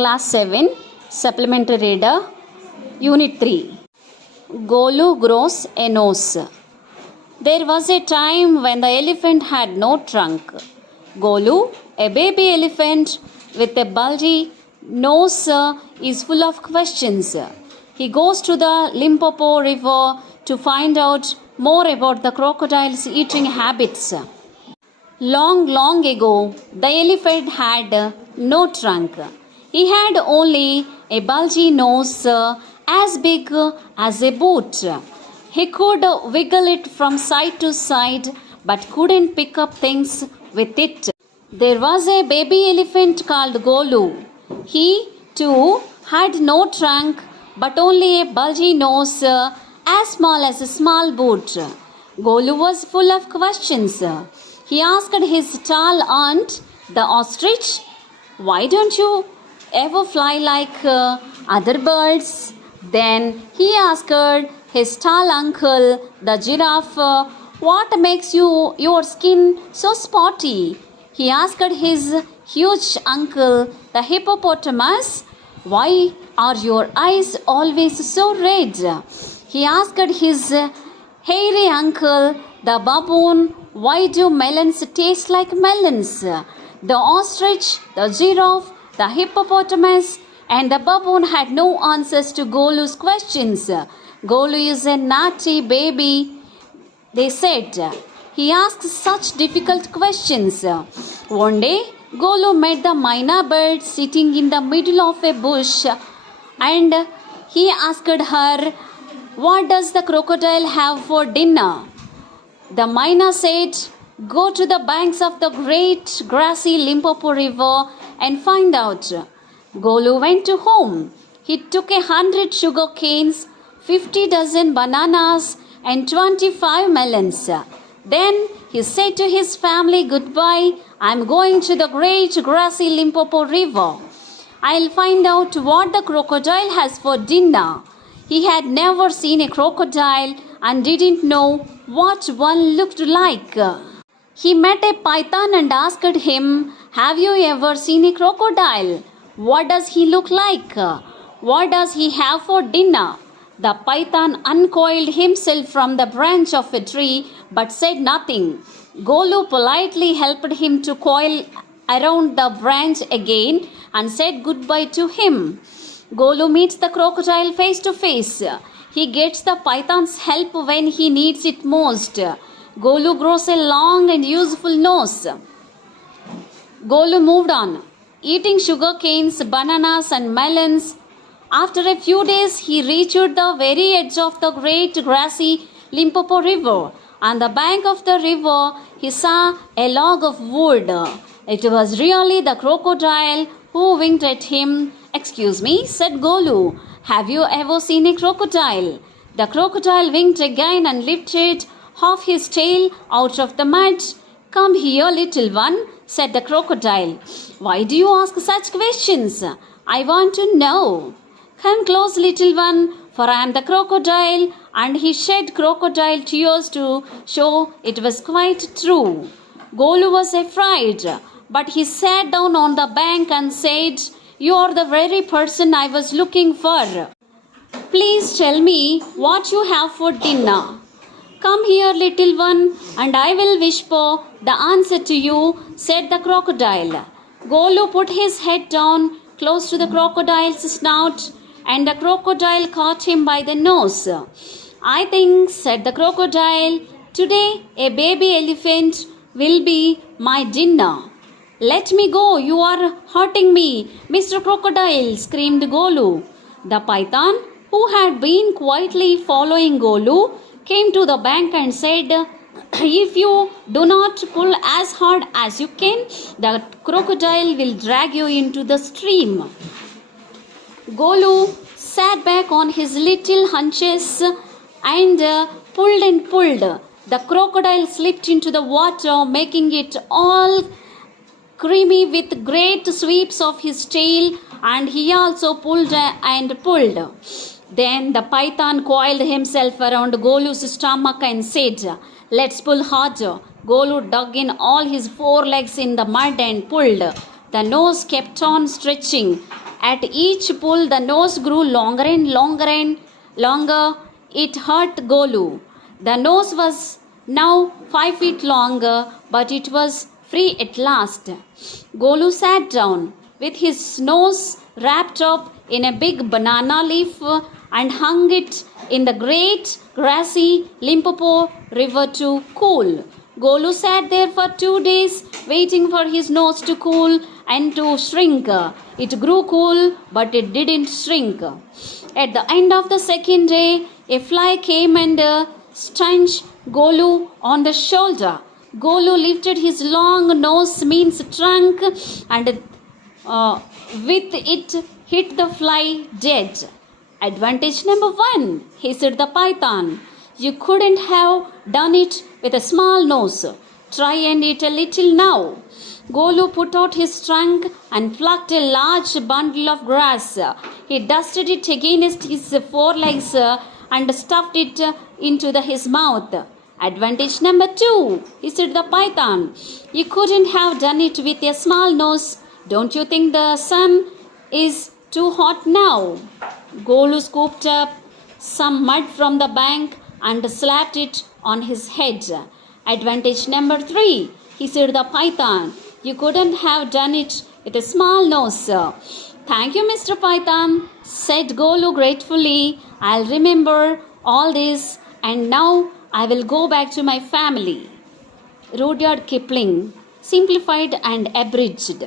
Class 7, Supplementary Reader, Unit 3. Golu grows a nose. There was a time when the elephant had no trunk. Golu, a baby elephant with a bulgy nose, is full of questions. He goes to the Limpopo River to find out more about the crocodile's eating habits. Long ago, the elephant had no trunk. He had only a bulgy nose as big as a boot. He could wiggle it from side to side but couldn't pick up things with it. There was a baby elephant called Golu. He, too, had no trunk but only a bulgy nose as small as a small boot. Golu was full of questions. He asked his tall aunt, the ostrich, "Why don't you ever fly like other birds?" Then he asked his tall uncle, the giraffe, "What makes your skin so spotty?" He asked his huge uncle, the hippopotamus, "Why are your eyes always so red?" He asked his hairy uncle, the baboon, "Why do melons taste like melons?" The ostrich, the giraffe, the hippopotamus, and the baboon had no answers to Golu's questions. "Golu is a naughty baby," they said. "He asks such difficult questions." One day, Golu met the myna bird sitting in the middle of a bush, and he asked her, "What does the crocodile have for dinner?" The myna said, "Go to the banks of the great grassy Limpopo River and find out." Golu went to home. He took 100 sugar canes, 50 dozen bananas, and 25 melons. Then he said to his family, "Goodbye, I'm going to the great grassy Limpopo River. I'll find out what the crocodile has for dinner." He had never seen a crocodile and didn't know what one looked like. He met a python and asked him, "Have you ever seen a crocodile? What does he look like? What does he have for dinner?" The python uncoiled himself from the branch of a tree but said nothing. Golu politely helped him to coil around the branch again and said goodbye to him. Golu meets the crocodile face to face. He gets the python's help when he needs it most. Golu grows a long and useful nose. Golu moved on, eating sugar canes, bananas, and melons. After a few days, he reached the very edge of the great grassy Limpopo River. On the bank of the river, he saw a log of wood. It was really the crocodile who winked at him. "Excuse me," said Golu, "have you ever seen a crocodile?" The crocodile winked again and lifted half his tail out of the mud. "Come here, little one," said the crocodile. "Why do you ask such questions? I want to know." "Come close, little one, for I am the crocodile." And he shed crocodile tears to show it was quite true. Golu was afraid, but he sat down on the bank and said, "You are the very person I was looking for. Please tell me what you have for dinner." "Come here, little one, and I will whisper the answer to you," said the crocodile. Golu put his head down close to the crocodile's snout, and the crocodile caught him by the nose. "I think," said the crocodile, "today a baby elephant will be my dinner." "Let me go, you are hurting me, Mr. Crocodile," screamed Golu. The python, who had been quietly following Golu, came to the bank and said, "If you do not pull as hard as you can, the crocodile will drag you into the stream." Golu sat back on his little hunches and pulled. The crocodile slipped into the water, making it all creamy with great sweeps of his tail, and he also pulled and pulled. Then the python coiled himself around Golu's stomach and said, "Let's pull harder." Golu dug in all his 4 legs in the mud and pulled. The nose kept on stretching. At each pull, the nose grew longer and longer and longer. It hurt Golu. The nose was now 5 feet longer, but it was free at last. Golu sat down with his nose wrapped up in a big banana leaf and hung it in the great grassy Limpopo river to cool. Golu sat there for 2 days waiting for his nose to cool and to shrink. It grew cool, but it didn't shrink. At the end of the second day, a fly came and stunched Golu on the shoulder. Golu lifted his long nose, means trunk, and with it hit the fly dead. Advantage number 1, hissed the python. You couldn't have done it with a small nose. Try and eat a little now. Golu put out his trunk and plucked a large bundle of grass. He dusted it against his forelegs and stuffed it into his mouth. Advantage number 2, hissed the python. You couldn't have done it with a small nose. Don't you think the sun is too hot now? Golu scooped up some mud from the bank and slapped it on his head. Advantage number 3, hissed the python. You couldn't have done it with a small nose. Thank you, Mr. Python, said Golu gratefully. I'll remember all this, and now I will go back to my family. Rudyard Kipling, simplified and abridged.